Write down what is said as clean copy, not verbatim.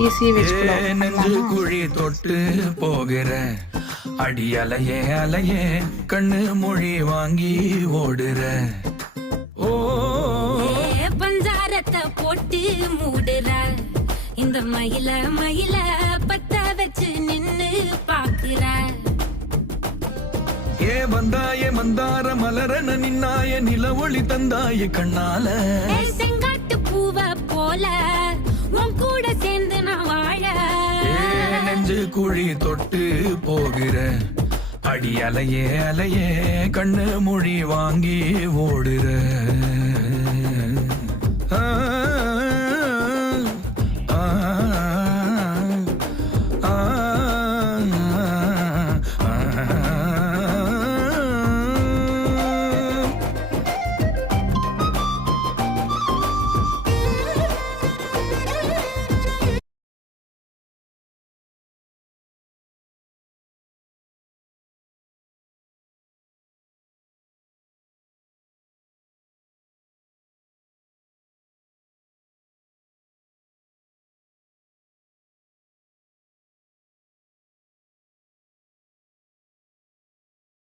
நெஞ்சு குழி தொட்டு போகிற அடி அலையே அலையே கண்ணு மொழி வாங்கி ஓடுற. ஓ பஞ்சாரத்தை போட்டு மூடுற இந்த மயில மயில பத்த வச்சு நின்னு பாக்குற. ஏ வந்தாய மந்தார மலரன நின்னாய நில ஒளி தந்தாய கண்ணால. செங்காட்டு பூவ போல உன் கூட சேர்ந்து நான் வாழ. நெஞ்சு குழி தொட்டு போகிற அடி அலையே அலையே கண்ணு மொழி வாங்கி ஓடுற.